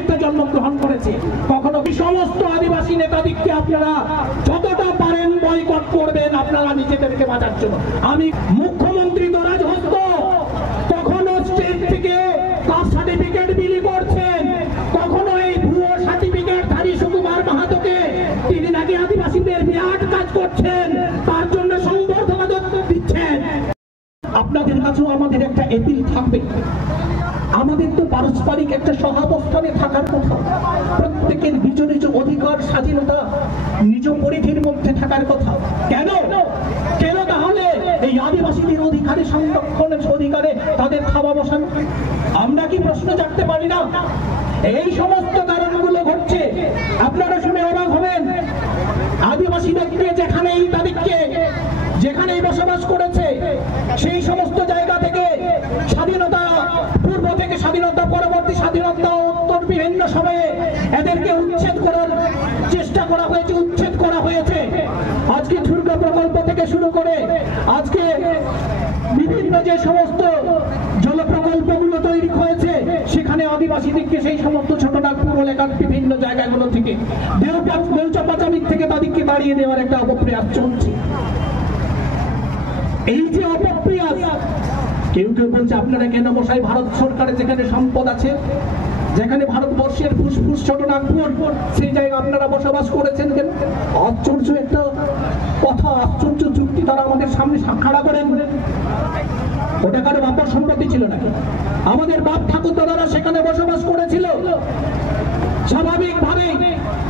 একটা জন্মগ্রহণ করেছে। কখনো সমস্ত আদিবাসী নেতাদিগকে আপনারা যতটা পারেন বয়কট করবেন আপনারা নিজেদেরকে বাঁচার জন্য। আমি মুখ্যমন্ত্রী দরাজ হস্ত কখনো স্টেট থেকে কাস্ট সার্টিফিকেট বিলি করছেন, কখনো এই ভুয়ো সার্টিফিকেট ধারী সুকুমার মাহাতোকে তিনি নাকি আদিবাসীদের বিরাট কাজ করছেন তার জন্য সংবর্ধনা দিচ্ছেন। আপনাদের কাছেও আমাদের একটা এপিল থাকবে, আমাদের তো পারস্পরিক একটা সহাবস্থানে থাকার কথা, প্রত্যেকের নিজ নিজ অধিকার স্বাধীনতা নিজ পরিধির মধ্যে থাকার কথা। কেন কেন তাহলে এই আদিবাসীদের অধিকারে সংরক্ষণের অধিকারে তাদের খাওয়া বসানো? আমরা কি প্রশ্ন জাগতে পারি না? এই সমস্ত কারণগুলো ঘটছে। আপনারা শুনে অবাক হবেন, আদিবাসীদেরকে যেখানেই তাদেরকে যেখানেই বসবাস করেছে সেই সমস্ত জায়গা থেকে স্বাধীনতা পূর্ব থেকে স্বাধীনতা পরবর্তী স্বাধীনতা উত্তর বিভিন্ন সময়ে এদেরকে উচ্ছেদ করার চেষ্টা করা হয়েছে, উচ্ছেদ করা হয়েছে। আজকে দুর্গা প্রকল্প থেকে শুরু করে আজকে বিভিন্ন যে সমস্ত জল প্রকল্পগুলো তৈরি হয়েছে সেখানে আদিবাসীদেরকে সেই সমস্ত ছোটনাগপুর এলাকার বিভিন্ন জায়গাগুলো থেকে দেউচাপাচামিক থেকে তাদেরকে দাঁড়িয়ে দেওয়ার একটা অপপ্রয়াস চলছে। এই যে অপপ্রয়াস, কেউ কেউ বলছে আপনারা কেন মশাই ভারত সরকারের যেখানে সম্পদ আছে, যেখানে ভারতবর্ষের ফুসফুস ছোটনাগপুর সেই জায়গা আপনারা বসবাস করেছেন কেন? আশ্চর্য একটা কথা, আশ্চর্য যুক্তি তারা আমাদের সামনে খাড়া করেন। ওটা কারো বাবার সম্পত্তি ছিল নাকি? আমাদের বাপ ঠাকুর দাদারা সেখানে বসবাস করেছিল, স্বাভাবিকভাবে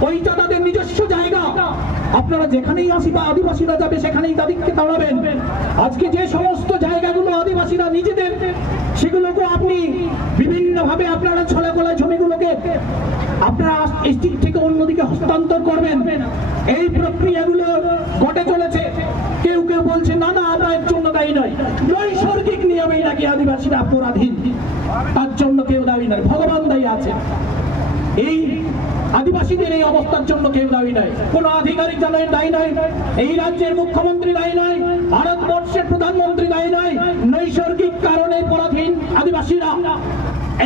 ওইটা তাদের নিজস্ব জায়গা। আপনারা যেখানেই আদিবাসীরা যাবে সেখানেই তাদেরকে তাড়াবেন। আজকে যে সমস্ত জায়গাগুলো আদিবাসীরা নিজেদের, সেগুলোকে আপনি বিভিন্ন ভাবে আপনারা ছলে গলায় জমিগুলোকে আপনারা স্টেট থেকে অন্যদিকে হস্তান্তর করবেন। এই প্রক্রিয়াগুলো ঘটে চলেছে। কেউ কেউ বলছে না না আমরা এর জন্য দায়ী নয়, নৈসর্গিক নিয়মেই নাকি আদিবাসীরা পরাধীন, তার জন্য কেউ দায়ী নয়, ভগবান দায়ী আছে। এই আদিবাসীদের এই অবস্থার জন্য কেউ দায়ী নয়, কোন আধিকারিক দায়ী নয়, এই রাজ্যের মুখ্যমন্ত্রী দায়ী নয়, ভারতবর্ষের প্রধানমন্ত্রী দায়ী নয়, নৈসর্গিক কারণে পরাধীন আদিবাসীরা।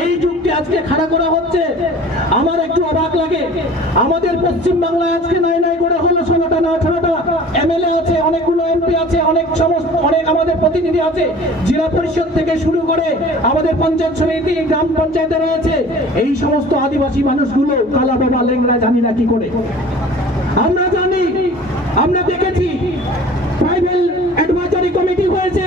এই যুগটি আজকে খাড়া করা হচ্ছে। আমার একটু অবাক লাগে, আমাদের পশ্চিম বাংলায় আজকে নাই নাই করে হলো 16টা না 18টা এমএলএ আছে, অনেকগুলো এমপি আছে, অনেক আমাদের প্রতিনিধি আছে, জেলা পরিষদ থেকে শুরু করে আমাদের পঞ্চায়েত সমিতি গ্রাম পঞ্চায়েতে রয়েছে। এই সমস্ত আদিবাসী মানুষগুলো কালা বাবা লেংরা জানি না কি করে। আমরা জানি, আমরা দেখেছি ট্রাইবাল অ্যাডভাইজারি কমিটি হয়েছে,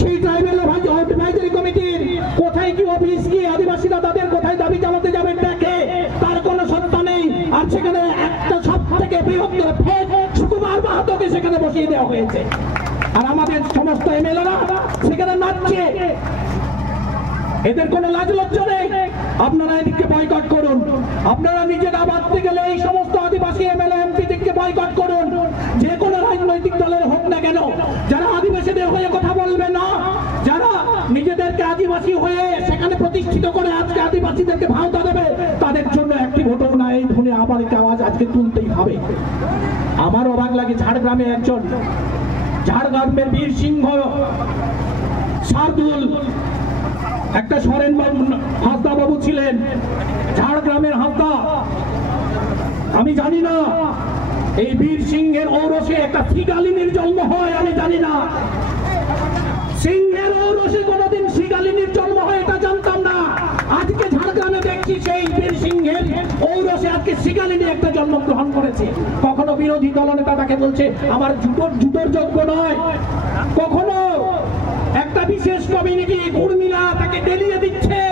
সেই ট্রাইবাল অ্যাডভাইজারি কমিটির কোথায় কি অফিস কি আদিবাসীরা তাদের কোথায় দাবি জানাতে যাবেন দেখে তার কোনো সত্তা নেই। আর সেখানে একটা সব থেকে বৃহত্তর ফেক সুকুমার মাহাতোকে সেখানে বসিয়ে দেওয়া হয়েছে, আর আমাদের সমস্ত এমএলএরা সেখানে নাচছে। এদের কোনো লাজ লজ্জা নেই। আপনারা এদিকে বয়কট করুন। আপনারা নিজেরা বাঁচতে গেলে এই সমস্ত আদিবাসী এমএলএ এমপি দিকে বয়কট করুন, যে কোনো রাজনৈতিক দলের হোক না কেন। যারা আদিবাসীদের হয়ে কথা বলবে না, যারা নিজেদেরকে আদিবাসী হয়ে সেখানে প্রতিষ্ঠিত করে আজকে আদিবাসীদেরকে ভাওতা দেবে, তাদের জন্য একটি ভোটও না এই ধরনের আবার একটা আওয়াজ আজকে তুলতেই হবে। আমার অবাক লাগে, ঝাড়গ্রামে একজন, ঝাড়গ্রামের বীর সিংহ শার্দুল একটা সরেন হাসদা বাবু ছিলেন, ঝাড়গ্রামের হাসদা। আমি জানি না এই বীর সিংহের ঔরসে একটা শ্রীকালিনীর জন্ম হয়, আমি জানি না। সিংহের ঔরসে কোনোদিন শ্রীকালিনীর জন্ম হয় এটা জানতাম না। আজকে ঝাড়গ্রামে দেখছি সেই বীর সিংহের ঔরসে আজকে শ্রীকালিনী একটা জন্মগ্রহণ করেছে। কখনো বিরোধী দলনেতা তাকে বলছে আমার জুতোর যোগ্য নয়, কখনো একটা বিশেষ কমিউনিটি উর্মিলা তাকে দেলিয়ে দিচ্ছে,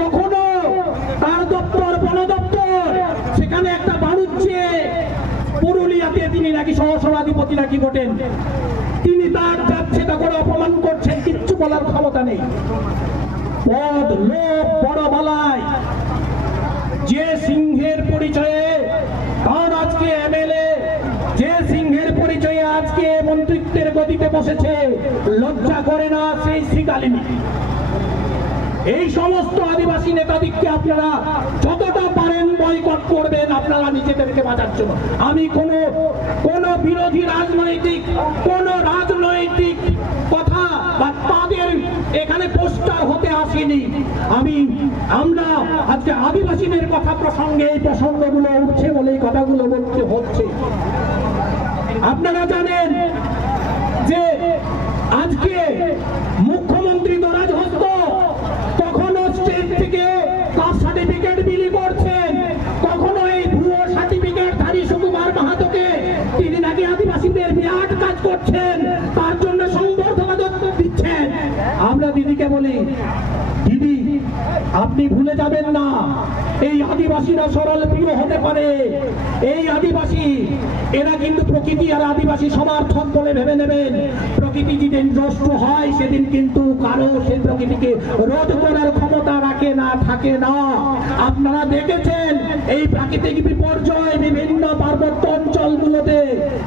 কখনো তার দপ্তর বন দপ্তর সেখানে একটা বাড়ুচ্ছে পুরুলিয়াতে তিনি নাকি সহসভাধিপতি নাকি বটেন, তিনি তার যাচ্ছে তা করে অপমান করছেন, কিচ্ছু বলার ক্ষমতা নেই। পদ লোভ বড় বালাই, যে সিংহের পরিচয়ে তার আজকে এমএলএ, যে সিংহের পরিচয়ে আজকে মন্ত্রিত্বের গদিতে বসেছে, লজ্জা করে না সেই শ্রীকালিনী। এই সমস্ত আদিবাসী নেতাদিগকে আপনারা যতটা পারেন বয়কট করবেন আপনারা নিজেদেরকে বাঁচার জন্য। আমি কোন বিরোধী রাজনৈতিক কথা বা তাদের এখানে পোস্টার হতে আসেনি। আমরা আজকে আদিবাসীদের কথা প্রসঙ্গে এই প্রসঙ্গগুলো উঠছে বলে এই কথাগুলো বলতে হচ্ছে। আপনারা জানেন যে আজকে মুখ্যমন্ত্রী দরাজ হস্ত কখনো স্টেট থেকে কাস্ট সার্টিফিকেট বিলি করছেন, কখনো এই ভুয়ো সার্টিফিকেটধারী সুকুমার মাহাতোকে তিনি নাকি আদিবাসীদের বিরাট কাজ করছেন তার জন্য সংবর্ধনা দিচ্ছেন। আমরা দিদিকে বলি, দিদি আপনি ভুলে যাবেন না এই আদিবাসীরা সরল প্রিয় হতে পারে। এই আদিবাসী এরা কিন্তু প্রকৃতি আর আদিবাসী সমার্থক বলে ভেবে নেবেন। প্রকৃতি যেদিন নষ্ট হয় সেদিন কিন্তু কারো সেই প্রকৃতিকে রোধ করার ক্ষমতা রাখে না, থাকে না। আপনারা দেখেছেন এই প্রাকৃতিক বিপর্যয় বিভিন্ন পার্বত্য অঞ্চলগুলোতে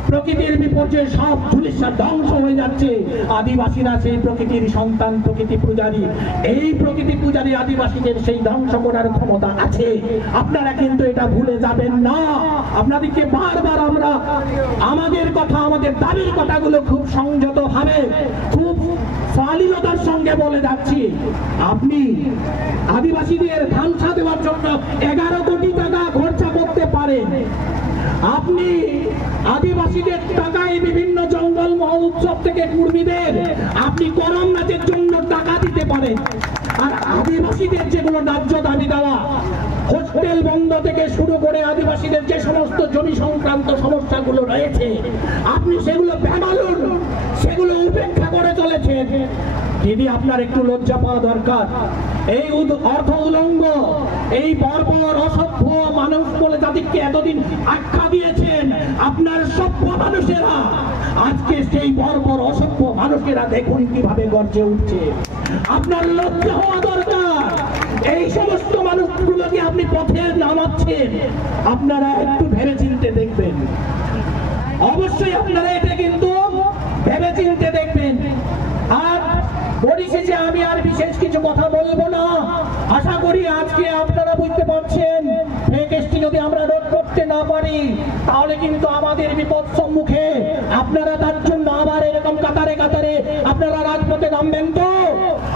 প্রকৃতির বিপর্যয় সব ধুলিস্যাৎ ধ্বংস হয়ে যাচ্ছে। আদিবাসীরা সেই প্রকৃতির সন্তান, প্রকৃতি পূজারী। এই প্রকৃতি পূজারী আদিবাসীদের সেই ধ্বংস করার ক্ষমতা আছে। আপনারা কিন্তু এটা ভুলে যাবেন না। আপনাদেরকে বারবার আমরা আমাদের কথা, আমাদের দাবির কথাগুলো খুব সংযত ভাবে, খুব শালীনতার সঙ্গে বলে যাচ্ছি। আপনি আদিবাসীদের খামসা দেওয়ার জন্য 11 কোটি টাকা খরচা করতে পারেন। আপনি আদিবাসীদের টাকায় বিভিন্ন জঙ্গল মহোৎসব থেকে কুর্মীদের আপনি করম নাচের জন্য টাকা দিতে পারেন। আর আদিবাসীদের যেগুলো ন্যায্য দাবি দেওয়া, হোস্টেল বন্ধ থেকে শুরু করে আদিবাসীদের যে সমস্ত জমি সংক্রান্ত সমস্যাগুলো রয়েছে আপনি সেগুলো বেমালুন, সেগুলো উপেক্ষা করে চলেছেন। দিদি আপনার একটু লজ্জা পাওয়া দরকার। এই অর্থ উলঙ্গ, এই বর্বর অসভ্য মানুষ বলে যাদেরকে এতদিন আখ্যা দিয়েছেন আপনার সভ্য মানুষেরা, আজকে সেই বর্বর অসভ্য মানুষেরা দেখুন কিভাবে গর্জে উঠছে। আপনার লজ্জা হওয়া দরকার। এই সমস্ত মানুষগুলোকে আপনি পথে নামাচ্ছেন, আপনারা একটু ভেবে চিনতে দেখবেন। অবশ্যই আপনারা এটা কিন্তু ভেবে চিনতে দেখবেন। আর পরিশেষে আমি আর বিশেষ কিছু কথা বলবো না। আশা করি আজকে আপনারা বুঝতে পারছেন ফেক যদি আমরা রোধ করতে না পারি তাহলে কিন্তু আমাদের বিপদ সম্মুখে। আপনারা তার জন্য আবার এরকম কাতারে কাতারে আপনারা রাজপথে নামবেন তো?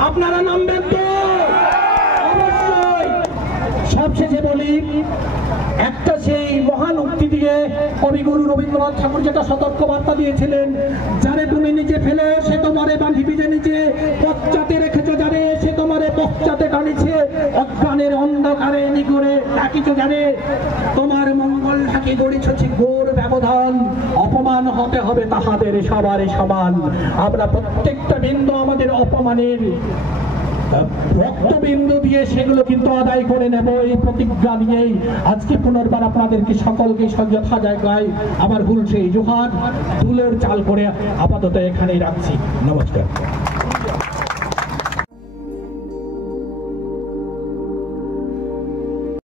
আপনারা নামবেন তো? অবশ্যই। সবশেষে বলি, একটা সেই মহান উক্তি দিয়ে কবিগুরু রবীন্দ্রনাথ ঠাকুর যেটা সতর্ক বার্তা দিয়েছিলেন, যারে তুমি নিচে ফেলে সে তোমারে বাঁধি বিজে নিচে, পশ্চাতে রেখেছ যারে সে তোমারে পশ্চাতে টানিছে, অজ্ঞানের অন্ধকারে নিগড়ে ডাকিছ যারে তোমার মঙ্গল ঢাকি গড়িছি ঘোর ব্যবধান, অপমান হতে হবে তাহাদের সবারই সমান। আমরা প্রত্যেকটা বিন্দু আমাদের অপমানের রক্তবিন্দু দিয়ে সেগুলো কিন্তু আদায় করে নেব এই প্রতিজ্ঞা নিয়েই আজকে পুনর্বার আপনাদেরকে সকলকে যথা জায়গায় আমার ভুল সেই জোহার দুলের চাল করে আপাতত এখানেই রাখছি। নমস্কার।